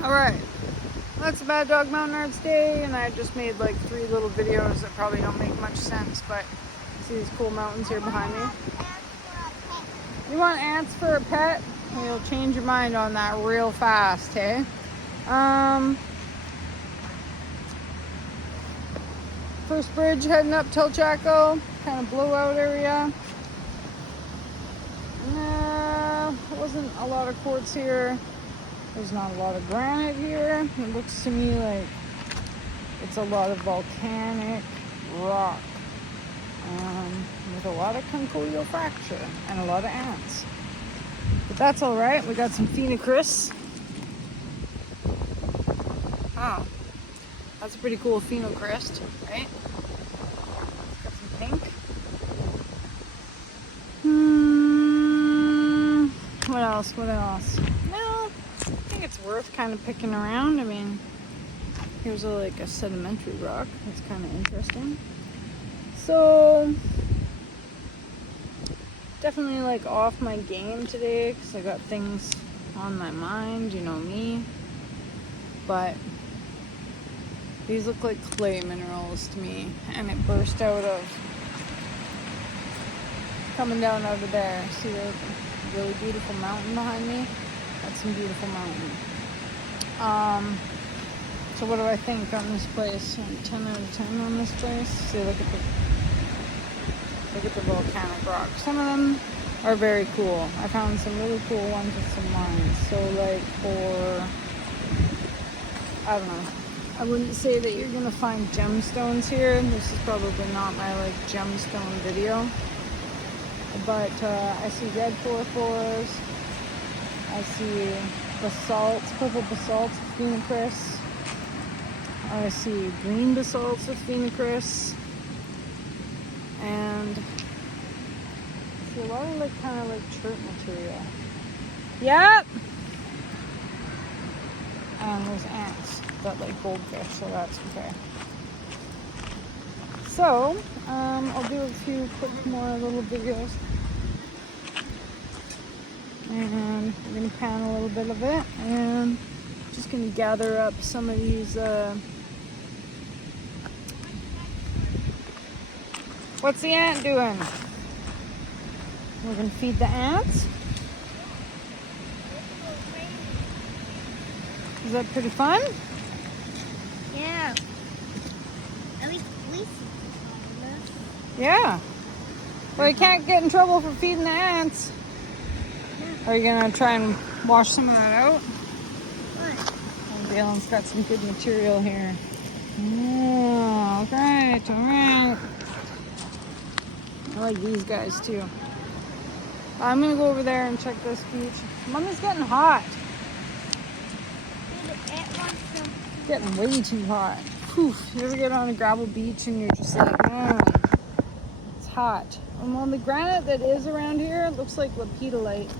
Alright, that's Bad Dog Mountain Arts Day, and I just made like 3 little videos that probably don't make much sense, but see these cool mountains here behind me? You want ants for a pet? You'll change your mind on that real fast, hey? First bridge heading up Talchako, kind of blowout area. There wasn't a lot of quartz here. There's not a lot of granite here. It looks to me like it's a lot of volcanic rock with a lot of conchoidal fracture and a lot of ants. But that's all right. We got some phenocrysts. Oh, that's a pretty cool phenocryst, right? It's got some pink. What else? What else? No, I think it's worth kind of picking around. I mean, here's like a sedimentary rock. That's kind of interesting. So, definitely like off my game today because I got things on my mind, you know me. But these look like clay minerals to me, and it burst out of, coming down out of there. See the really beautiful mountain behind me? That's some beautiful mountain. So what do I think on this place? 10 out of 10 on this place. See, look at the volcanic rock. Some of them are very cool. I found some really cool ones with some lines. So like for, I don't know, I wouldn't say that you're gonna find gemstones here. This is probably not my like gemstone video. But I see red 4/4s. I see basalts, purple basalts with phenocrysts. I see green basalts with phenocrysts. And I see a lot of like kind of like chert material. Yep! And there's ants, but like goldfish, so that's okay. So, I'll do a few quick more little videos. And we're going to pan a little bit of it. And just going to gather up some of these, what's the ant doing? We're going to feed the ants. Is that pretty fun? Yeah. At least we see. Yeah. Well, you can't get in trouble for feeding the ants. Are you going to try and wash some of that out? What? Oh, Dalen's got some good material here. Oh, alright, alright. I like these guys too. I'm going to go over there and check this beach. Mommy's getting hot. Getting way too hot. Whew. You ever get on a gravel beach and you're just like, man, it's hot. And well, the granite that is around here looks like lepidolite.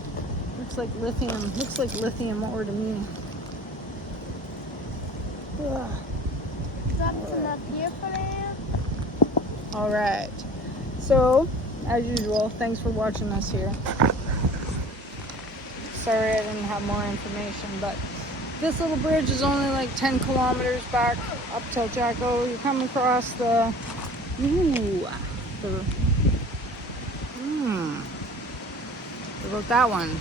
Looks like lithium. Looks like lithium ore to me. Ugh. That's enough here for you. All right. So, as usual, thanks for watching us here. Sorry I didn't have more information, but this little bridge is only like 10 kilometers back up Talchako. You come across the, about that one.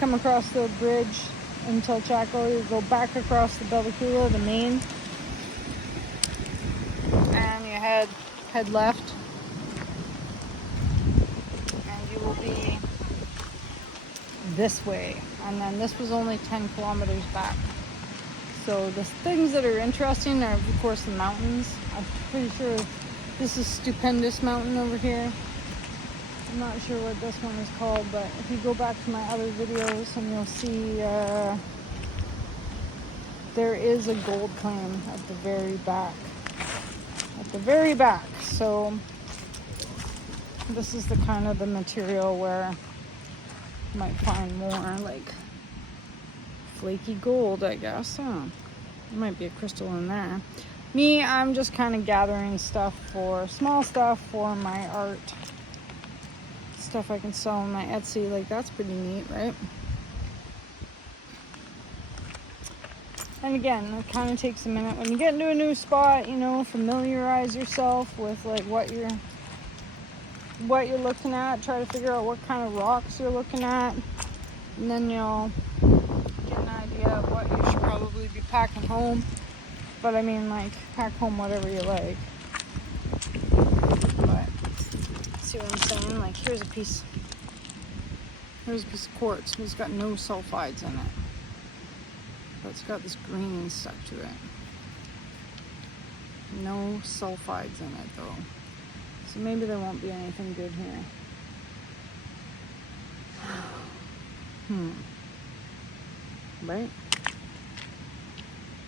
Come across the bridge in Talchako, you go back across the Belvacula, the main, and you head left, and you will be this way. And then this was only 10 kilometers back. So the things that are interesting are, of course, the mountains. I'm pretty sure this is Stupendous Mountain over here. I'm not sure what this one is called, but if you go back to my other videos, and you'll see there is a gold claim at the very back. At the very back. So this is the kind of the material where you might find more like flaky gold, I guess. Oh, there might be a crystal in there. Me, I'm just kind of gathering stuff small stuff for my art. Stuff I can sell on my Etsy. Like, that's pretty neat, right? And again, it kind of takes a minute when you get into a new spot, you know, familiarize yourself with like what you're looking at, try to figure out what kind of rocks you're looking at, and then you'll get an idea of what you should probably be packing home. But I mean, like, pack home whatever you like. But see what I'm saying? Like, here's a piece of quartz. It's got no sulfides in it, but it's got this green stuff to it. No sulfides in it though, so maybe there won't be anything good here. Right?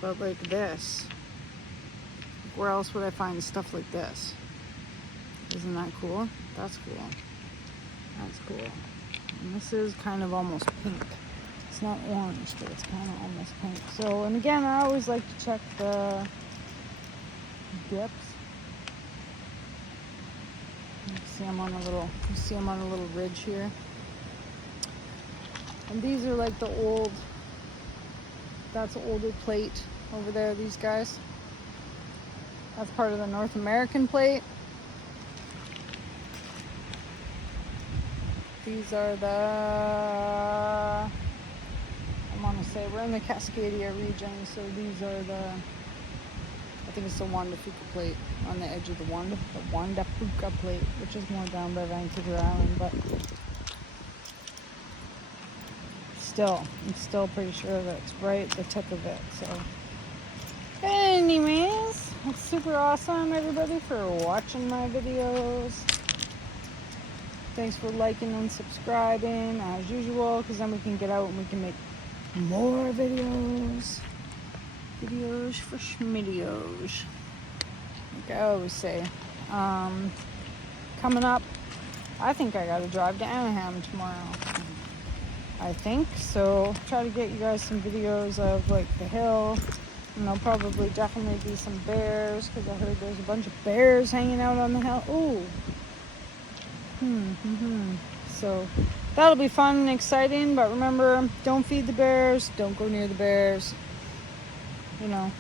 But like this, where else would I find stuff like this? Isn't that cool? That's cool. That's cool. And this is kind of almost pink. It's not orange, but it's kind of almost pink. So, and again, I always like to check the dips. You see them on a little ridge here. And these are like the old, that's an older plate over there, these guys. That's part of the North American plate. These are the, I want to say, we're in the Cascadia region, so these are the, I think it's the Juan de Fuca plate on the edge of the Juan de Fuca plate, which is more down by Vancouver Island, but I'm still pretty sure that it's right at the tip of it. So anyways, it's super awesome, everybody, for watching my videos. Thanks for liking and subscribing as usual, because then we can get out and we can make more videos for schmidios, like I always say. Coming up, I think I gotta drive to Anaheim tomorrow. I think so. Try to get you guys some videos of like the hill, and there'll probably definitely be some bears, because I heard there's a bunch of bears hanging out on the hill. Ooh. So that'll be fun and exciting, but remember, don't feed the bears, don't go near the bears, you know,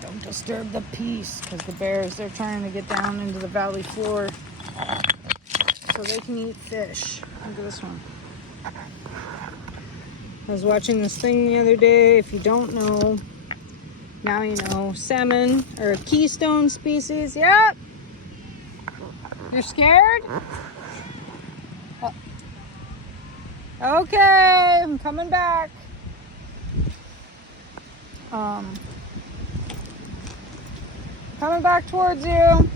don't disturb the peace, because the bears, they're trying to get down into the valley floor so they can eat fish. Look at this one. I was watching this thing the other day. If you don't know, now you know. Salmon are a keystone species. Yep. You're scared? Okay, I'm coming back. Coming back towards you.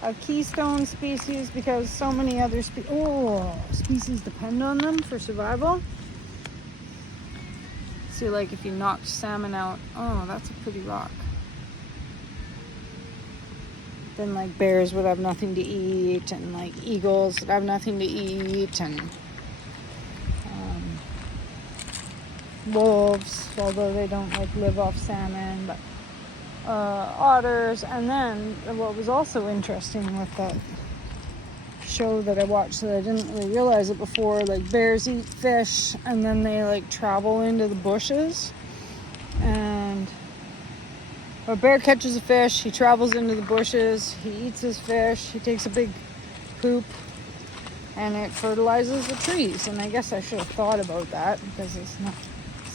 A keystone species, because so many other species depend on them for survival. See, like if you knocked salmon out, oh, that's a pretty rock. Then like bears would have nothing to eat, and like eagles would have nothing to eat, and wolves, although they don't like live off salmon, but otters. And then what was also interesting with that show that I watched, that I didn't really realize it before, like bears eat fish, and then they like travel into the bushes, and a bear catches a fish, he travels into the bushes, he eats his fish, he takes a big poop, and it fertilizes the trees. And I guess I should have thought about that, because it's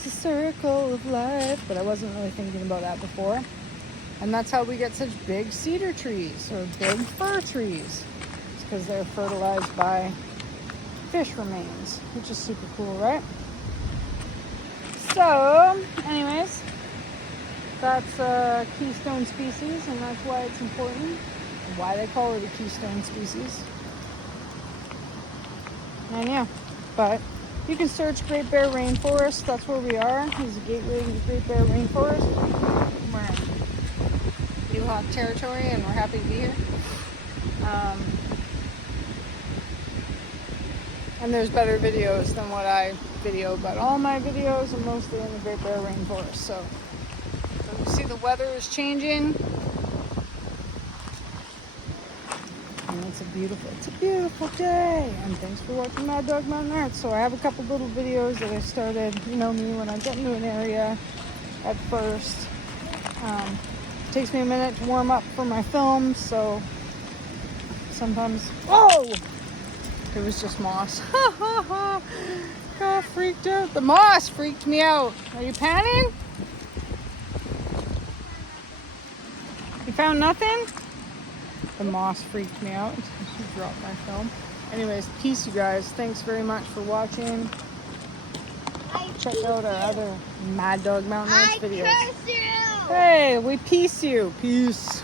a circle of life, but I wasn't really thinking about that before. And that's how we get such big cedar trees or big fir trees. It's because they're fertilized by fish remains, which is super cool, right? So, anyways, that's a keystone species, and that's why it's important, and why they call it a keystone species. And yeah, but you can search Great Bear Rainforest. That's where we are. This is a gateway to the Great Bear Rainforest. We're in New Hawk territory, and we're happy to be here. And there's better videos than what I video, but all my videos are mostly in the Great Bear Rainforest. So you see the weather is changing, and it's a beautiful day. And thanks for watching Mad Dog Mountain Arts. So I have a couple little videos that I started, you know me, when I get into an area, at first. It takes me a minute to warm up for my film, so sometimes, oh, it was just moss. Got freaked out. The moss freaked me out. Are you panning? You found nothing? The moss freaked me out. She dropped my film. Anyways, peace, you guys. Thanks very much for watching. Check out our other Mad Dog Mountain Lights videos. I curse you! Hey, we peace you. Peace.